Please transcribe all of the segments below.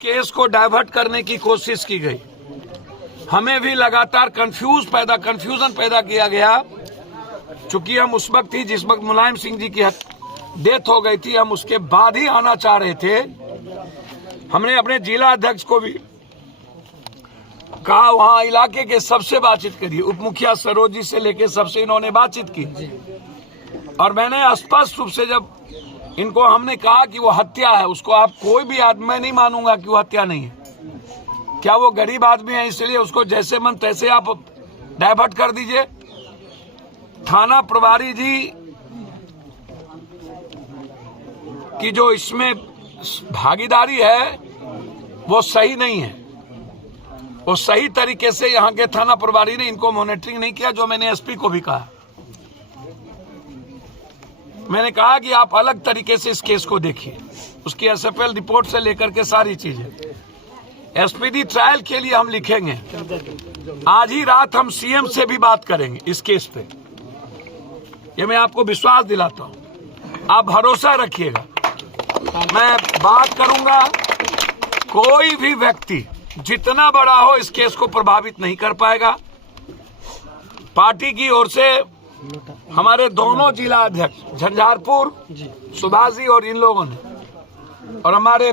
Case को divert करने की कोशिश की गई। हमें भी लगातार कंफ्यूजन पैदा किया गया। चूंकि हम उस वक्त ही जिस वक्त मुलायम सिंह जी की डेथ हो गई थी, हम उसके बाद ही आना चाह रहे थे। हमने अपने जिला अध्यक्ष को भी कहा, वहां इलाके के सबसे बातचीत करी, उप मुखिया सरोज जी से लेके सबसे इन्होंने बातचीत की। और मैंने स्पष्ट रूप से जब इनको हमने कहा कि वो हत्या है, उसको आप कोई भी आदमी, मैं नहीं मानूंगा कि वो हत्या नहीं है। क्या वो गरीब आदमी है इसलिए उसको जैसे मन तैसे आप डाइवर्ट कर दीजिए। थाना प्रभारी जी की जो इसमें भागीदारी है वो सही नहीं है। वो सही तरीके से यहाँ के थाना प्रभारी ने इनको मॉनिटरिंग नहीं किया, जो मैंने एसपी को भी कहा। मैंने कहा कि आप अलग तरीके से इस केस को देखिए, उसकी एसएफएल रिपोर्ट से लेकर के सारी चीजें। एसपीडी ट्रायल के लिए हम लिखेंगे। आज ही रात हम सीएम से भी बात करेंगे इस केस पे, ये मैं आपको विश्वास दिलाता हूं। आप भरोसा रखिएगा, मैं बात करूंगा। कोई भी व्यक्ति जितना बड़ा हो इस केस को प्रभावित नहीं कर पाएगा। पार्टी की ओर से हमारे दोनों जिला अध्यक्ष झंझारपुर सुभाष जी और इन लोगों ने, और हमारे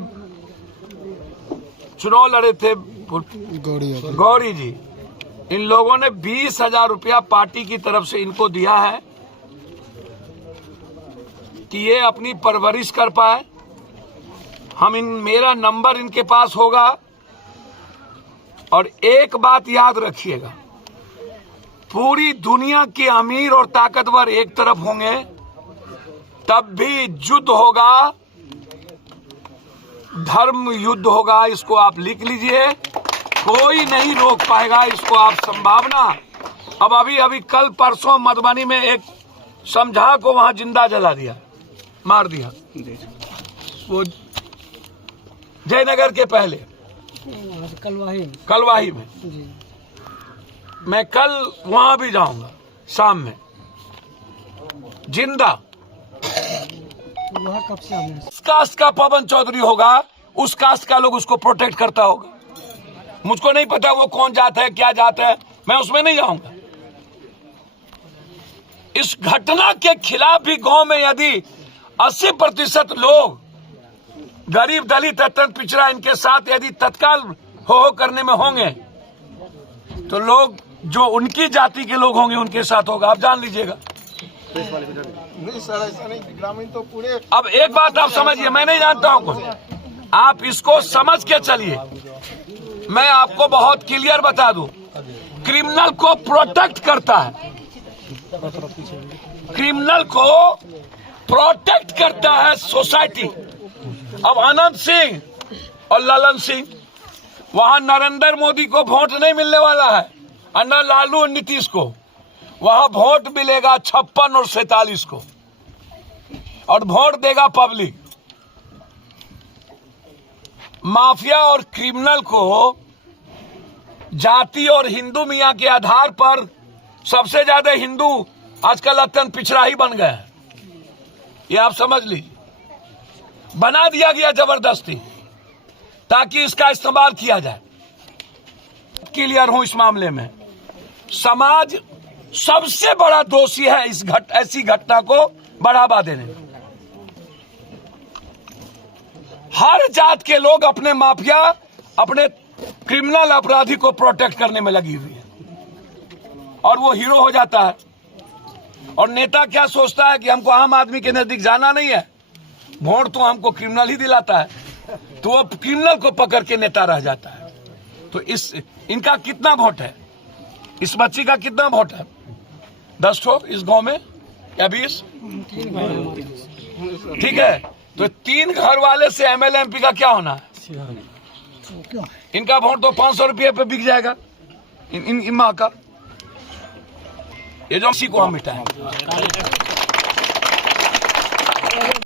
चुनाव लड़े थे गौरी जी, इन लोगों ने 20,000 रुपया पार्टी की तरफ से इनको दिया है कि ये अपनी परवरिश कर पाए। मेरा नंबर इनके पास होगा। और एक बात याद रखिएगा, पूरी दुनिया के अमीर और ताकतवर एक तरफ होंगे, तब भी युद्ध होगा, धर्म युद्ध होगा। इसको आप लिख लीजिए, कोई नहीं रोक पाएगा इसको। आप संभावना अब अभी कल परसों मधुबनी में एक समझा को वहां जिंदा जला दिया, मार दिया, वो जयनगर के पहले कलवाही में। मैं कल वहां भी जाऊंगा शाम में, जिंदा। उस कास्ट का पवन चौधरी होगा, उस कास्ट का लोग उसको प्रोटेक्ट करता होगा। मुझको नहीं पता वो कौन जात है, क्या जात है, मैं उसमें नहीं जाऊंगा। इस घटना के खिलाफ भी गांव में यदि 80% लोग गरीब, दलित, अत्यंत पिछड़ा इनके साथ यदि तत्काल हो करने में होंगे, तो लोग जो उनकी जाति के लोग होंगे उनके साथ होगा। आप जान लीजिएगा। नहीं सर, ऐसा नहीं। ग्रामीण तो पूरे। अब एक बात आप समझिए, मैं नहीं जानता हूं कुछ, आप इसको समझ के चलिए। मैं आपको बहुत क्लियर बता दूं, क्रिमिनल को प्रोटेक्ट करता है, क्रिमिनल को प्रोटेक्ट करता है सोसाइटी। अब आनंद सिंह और ललन सिंह, वहां नरेंद्र मोदी को वोट नहीं मिलने वाला है, और न लालू और नीतीश को। वहां वोट मिलेगा 56 और 47 को, और वोट देगा पब्लिक। माफिया और क्रिमिनल को जाति और हिंदू मियां के आधार पर, सबसे ज्यादा हिंदू आजकल अत्यंत पिछड़ा ही बन गया है, ये आप समझ लीजिए। बना दिया गया जबरदस्ती, ताकि इसका इस्तेमाल किया जाए। क्लियर हूं इस मामले में, समाज सबसे बड़ा दोषी है ऐसी घटना को बढ़ावा देने में। हर जात के लोग अपने माफिया, अपने क्रिमिनल अपराधी को प्रोटेक्ट करने में लगी हुई है, और वो हीरो हो जाता है। और नेता क्या सोचता है कि हमको आम आदमी के नजदीक जाना नहीं है, वोट तो हमको क्रिमिनल ही दिलाता है, तो वो क्रिमिनल को पकड़ के नेता रह जाता है। तो इनका कितना वोट है, इस बच्ची का कितना वोट है? 10 ठो इस गांव में या 20? ठीक है, तो 3 घर वाले से एमएलए एमपी का क्या होना है? इनका वोट तो 500 रुपये पे बिक जाएगा, इन माँ का। ये जो इसी को हम मिटाएं।